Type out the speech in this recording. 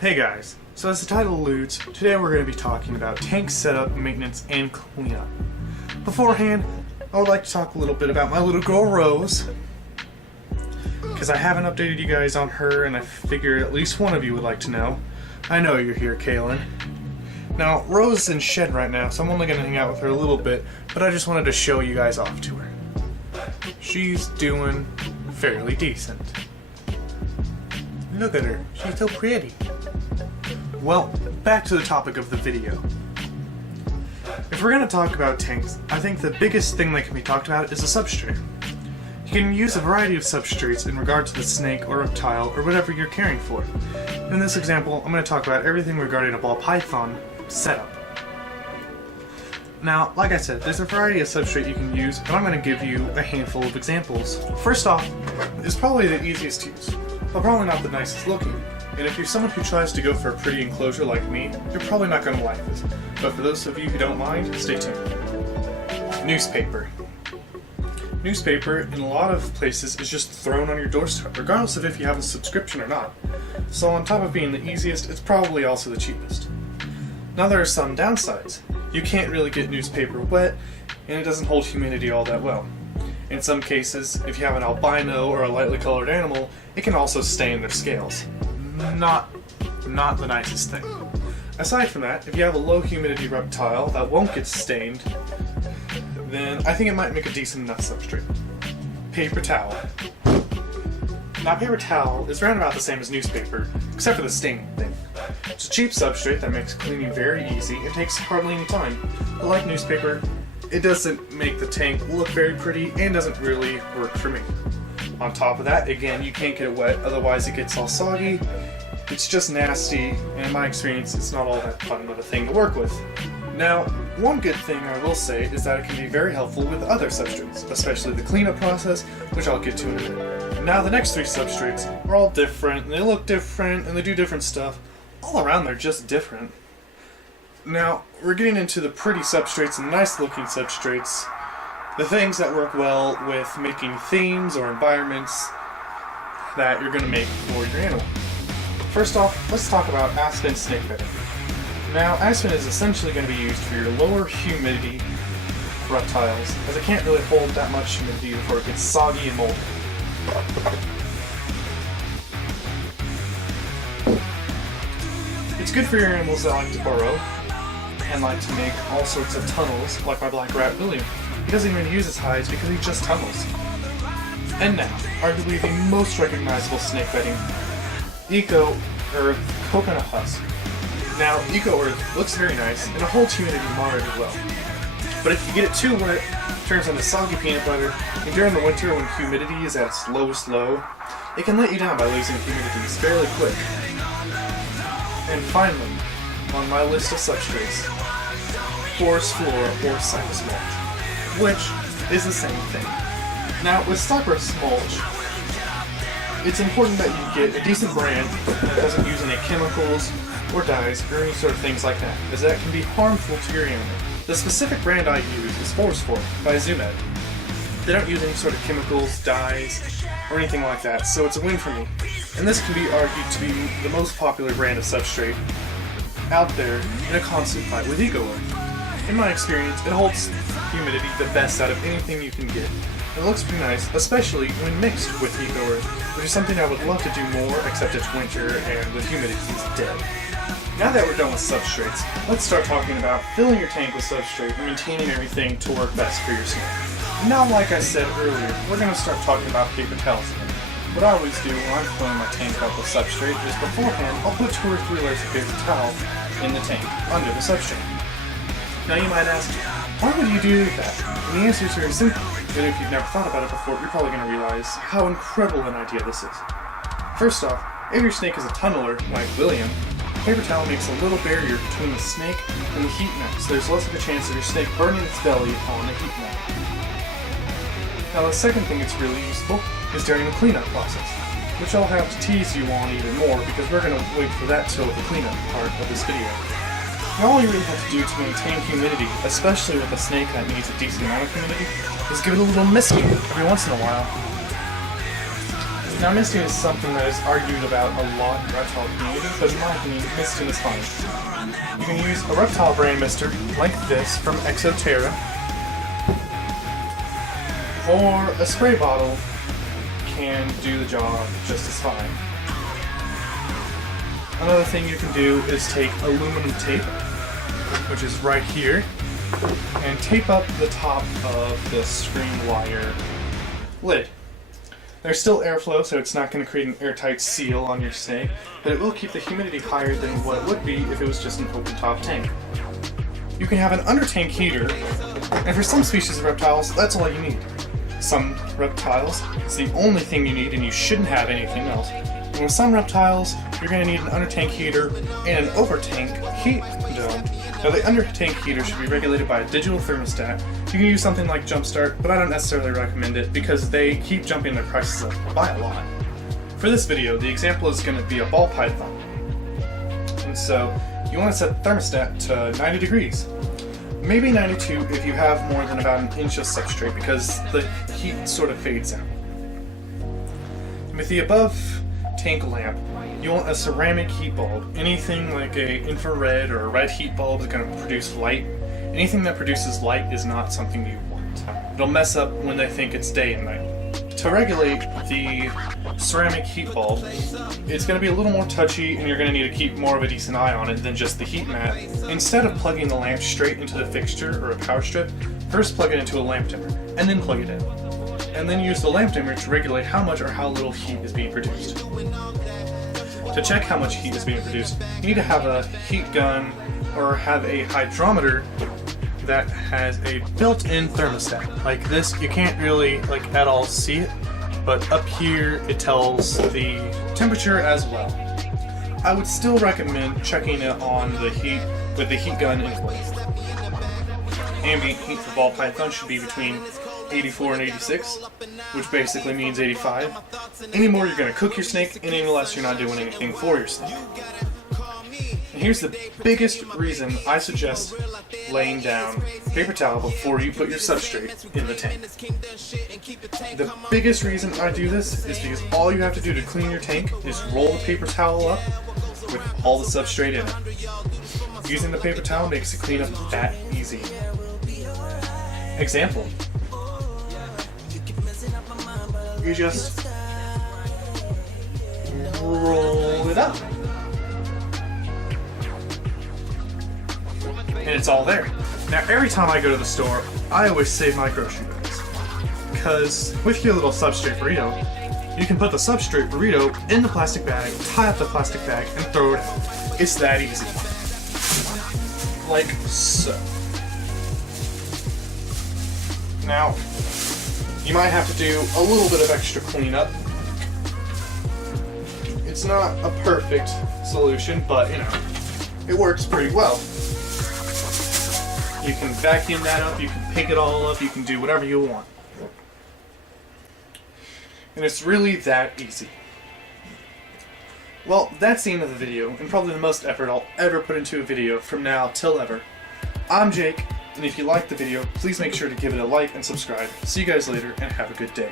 Hey guys, so as the title alludes, today we're going to be talking about tank setup, maintenance, and cleanup. Beforehand, I would like to talk a little bit about my little girl Rose, because I haven't updated you guys on her and I figured at least one of you would like to know. I know you're here, Kaylin. Now, Rose is in shed right now, so I'm only going to hang out with her a little bit, but I just wanted to show you guys off to her. She's doing fairly decent. Look at her, she's so pretty. Well, back to the topic of the video. If we're going to talk about tanks, I think the biggest thing that can be talked about is a substrate. You can use a variety of substrates in regard to the snake or reptile or whatever you're caring for. In this example, I'm going to talk about everything regarding a ball python setup. Now, like I said, there's a variety of substrate you can use, but I'm going to give you a handful of examples. First off, is probably the easiest to use, but probably not the nicest looking. And if you're someone who tries to go for a pretty enclosure like me, you're probably not going to like this. But for those of you who don't mind, stay tuned. Newspaper. Newspaper, in a lot of places, is just thrown on your doorstep, regardless of if you have a subscription or not. So on top of being the easiest, it's probably also the cheapest. Now there are some downsides. You can't really get newspaper wet, and it doesn't hold humidity all that well. In some cases, if you have an albino or a lightly colored animal, it can also stain their scales. Not the nicest thing. Aside from that, if you have a low humidity reptile that won't get stained, then I think it might make a decent enough substrate. Paper towel. Now paper towel is around about the same as newspaper, except for the staining thing. It's a cheap substrate that makes cleaning very easy and takes hardly any time. But like newspaper, it doesn't make the tank look very pretty and doesn't really work for me. On top of that, again, you can't get it wet, otherwise it gets all soggy. It's just nasty, and in my experience, it's not all that fun of a thing to work with. Now, one good thing I will say is that it can be very helpful with other substrates, especially the cleanup process, which I'll get to in a minute. Now, the next three substrates are all different, and they look different, and they do different stuff. All around, they're just different. Now, we're getting into the pretty substrates and nice-looking substrates, the things that work well with making themes or environments that you're going to make for your animal. First off, let's talk about aspen snake bedding. Now, aspen is essentially going to be used for your lower humidity reptiles, as it can't really hold that much humidity before it gets soggy and moldy. It's good for your animals that like to burrow and like to make all sorts of tunnels, like my black rat William. He doesn't even use his hides because he just tunnels. And now, arguably the most recognizable snake bedding, Eco Earth Coconut Husk. Now, Eco Earth looks very nice and it holds humidity moderately well. But if you get it too wet, it turns into soggy peanut butter, and during the winter when humidity is at its lowest low, it can let you down by losing humidity fairly quick. And finally, on my list of substrates, forest floor or cypress mulch, which is the same thing. Now, with cypress mulch, it's important that you get a decent brand that doesn't use any chemicals or dyes or any sort of things like that, as that can be harmful to your animal. The specific brand I use is Forest Floor by Zoomed. They don't use any sort of chemicals, dyes, or anything like that, so it's a win for me. And this can be argued to be the most popular brand of substrate out there in a constant fight with Eco Earth. In my experience, it holds humidity the best out of anything you can get. It looks pretty nice, especially when mixed with Eco Earth, which is something I would love to do more, except it's winter and the humidity is dead. Now that we're done with substrates, let's start talking about filling your tank with substrate and maintaining everything to work best for your snake. Now, like I said earlier, we're going to start talking about paper towels again. What I always do when I'm filling my tank up with substrate is beforehand, I'll put 2 or 3 layers of paper towel in the tank, under the substrate. Now you might ask, why would you do that? And the answer is very simple, but if you've never thought about it before, you're probably going to realize how incredible an idea this is. First off, if your snake is a tunneler, like William, paper towel makes a little barrier between the snake and the heat mat, so there's less of a chance of your snake burning its belly on the heat mat. Now the second thing that's really useful is during the cleanup process, which I'll have to tease you on even more because we're going to wait for that till the cleanup part of this video. Now all you really have to do to maintain humidity, especially with a snake that needs a decent amount of humidity, is give it a little misting every once in a while. Now, misting is something that is argued about a lot in the reptile community, but in my opinion, misting is fine. You can use a reptile brand mister like this from Exoterra, or a spray bottle can do the job just as fine. Another thing you can do is take aluminum tape, which is right here, and tape up the top of the screen wire lid. There's still airflow, so it's not going to create an airtight seal on your snake, but it will keep the humidity higher than what it would be if it was just an open top tank. You can have an under tank heater, and for some species of reptiles, that's all you need. Some reptiles, it's the only thing you need and you shouldn't have anything else. And with some reptiles, you're going to need an under tank heater and an over tank heat dome. Now the under tank heater should be regulated by a digital thermostat. You can use something like Jumpstart, but I don't necessarily recommend it because they keep jumping their prices up by a lot. For this video, the example is going to be a ball python. And so you want to set the thermostat to 90 degrees. Maybe 92 if you have more than about an inch of substrate because the heat sort of fades out. With the above tank lamp, you want a ceramic heat bulb. Anything like a infrared or a red heat bulb is going to produce light. Anything that produces light is not something you want. It'll mess up when they think it's day and night. To regulate the ceramic heat bulb, it's going to be a little more touchy and you're going to need to keep more of a decent eye on it than just the heat mat. Instead of plugging the lamp straight into the fixture or a power strip, first plug it into a lamp dimmer and then plug it in. And then use the lamp dimmer to regulate how much or how little heat is being produced. To check how much heat is being produced, you need to have a heat gun or have a hydrometer that has a built-in thermostat. Like this, you can't really at all see it, but up here it tells the temperature as well. I would still recommend checking it on the heat with the heat gun in place. Ambient heat for ball python should be between 84 and 86, which basically means 85. Any more you're going to cook your snake, and any less you're not doing anything for your snake. And here's the biggest reason I suggest laying down paper towel before you put your substrate in the tank. The biggest reason I do this is because all you have to do to clean your tank is roll the paper towel up with all the substrate in it. Using the paper towel makes the cleanup that easy. Example. You just roll it up. And it's all there. Now every time I go to the store, I always save my grocery bags. Because with your little substrate burrito, you can put the substrate burrito in the plastic bag, tie up the plastic bag, and throw it out. It's that easy. Like so. Now, you might have to do a little bit of extra cleanup. It's not a perfect solution, but it works pretty well. You can vacuum that up, you can pick it all up, you can do whatever you want. And it's really that easy. Well, that's the end of the video, and probably the most effort I'll ever put into a video from now till ever. I'm Jake, and if you liked the video, please make sure to give it a like and subscribe. See you guys later, and have a good day.